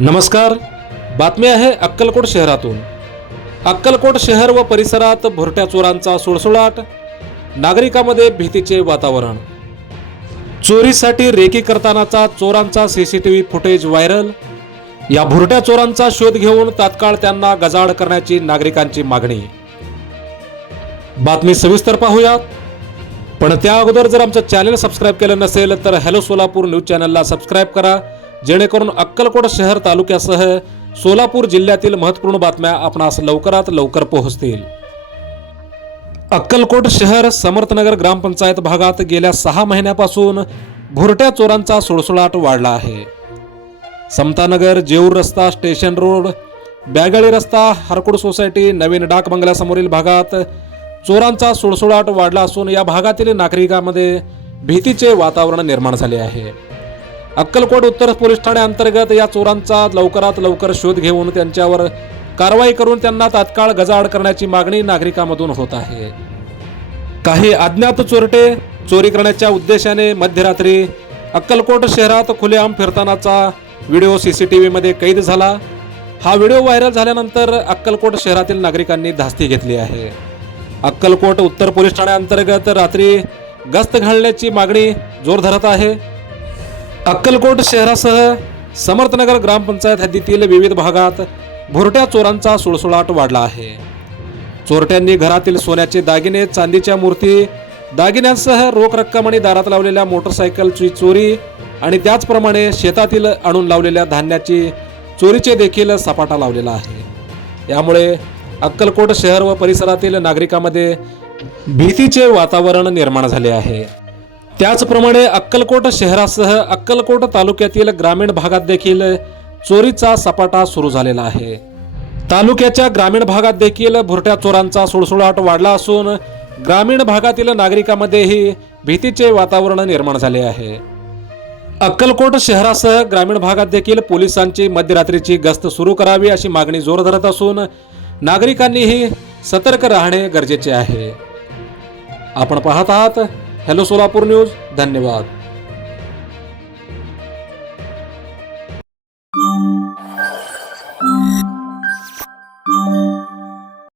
नमस्कार. बातमी आहे अक्कलकोट शहरातून. अक्कलकोट शहर व परिसरात भुरट्या चोरांचा सुळसुळाट, नागरिकांमध्ये भीतीचे वातावरण. चोरीसाठी रेकी करतानाचा चोरांचा सीसीटीव्ही फुटेज व्हायरल. या भुरट्या चोरांचा शोध घेऊन तात्काळ त्यांना गजाआड करण्याची नागरिकांची मागणी. बातमी सविस्तर पाहूयात, पण त्या अगोदर जर आमचं चॅनल सबस्क्राईब केलं नसेल तर हॅलो सोलापूर न्यूज चॅनलला सबस्क्राईब करा, जेणेकरून अक्कलकोट शहर तालुक्यासह सोलापूर जिल्ह्यातील महत्त्वपूर्ण बातम्या आपणास लवकरात लवकर पोहोचतील. अक्कलकोट शहर समर्थनगर ग्रामपंचायत भागात गेल्या 6 महिन्यापासून भुरट्या चोरांचा सुळसुळाट वाढला आहे. समतानगर, जेऊर रस्ता, स्टेशन रोड, बॅगळी रस्ता, हरकुड सोसायटी, नवीन डाक बंगल्यासमोरील भागात चोरांचा सुळसुळाट वाढला असून या भागातील नागरिकांमध्ये भीतीचे वातावरण निर्माण झाले आहे. अक्कलकोट उत्तर पोलीस ठाण्याअंतर्गत या चोरांचा लवकरात लवकर शोध घेऊन त्यांच्यावर कारवाई करून त्यांना तात्काळ गजाआड करण्याची मागणी नागरिकांमधून होत आहे. काही अज्ञात चोरटे चोरी करण्याच्या उद्देशाने मध्यरात्री अक्कलकोट शहरात खुलेआम फिरतानाचा व्हिडिओ सीसीटीव्ही मध्ये कैद झाला. हा व्हिडिओ व्हायरल झाल्यानंतर अक्कलकोट शहरातील नागरिकांनी धास्ती घेतली आहे. अक्कलकोट उत्तर पोलीस ठाण्याअंतर्गत रात्री गस्त घालण्याची मागणी जोर धरत आहे. अक्कलकोट शहरासह समर्थनगर ग्रामपंचायत हद्दीतील विविध भागात भुरट्या चोरांचा सुळसुळाट वाढला आहे. चोरट्यांनी घरातील सोन्याचे दागिने, चांदीच्या मूर्ती, दागिन्यांसह रोख रक्कम आणि दारात लावलेल्या मोटरसायकलची चोरी आणि त्याचप्रमाणे शेतातील आणून लावलेल्या धान्याची चोरीचे देखील सपाटा लावलेला आहे. यामुळे अक्कलकोट शहर व परिसरातील नागरिकांमध्ये भीतीचे वातावरण निर्माण झाले आहे. त्याचप्रमाणे अक्कलकोट शहरासह अक्कलकोट तालुक्यातील ग्रामीण भागात देखील चोरीचा सपाटा सुरू झालेला आहे. तालुक्याच्या ग्रामीण भागात देखील भुरट्या चोरांचा सुळसुळाट वाढला असून ग्रामीण भागातील नागरिकांमध्येही भीतीचे वातावरण निर्माण झाले आहे. अक्कलकोट शहरासह ग्रामीण भागात देखील पोलिसांची मध्यरात्रीची गस्त सुरू करावी अशी मागणी जोर धरत असून नागरिकांनीही सतर्क राहणे गरजेचे आहे. आपण पाहत आहात हॅलो सोलापूर न्यूज. धन्यवाद.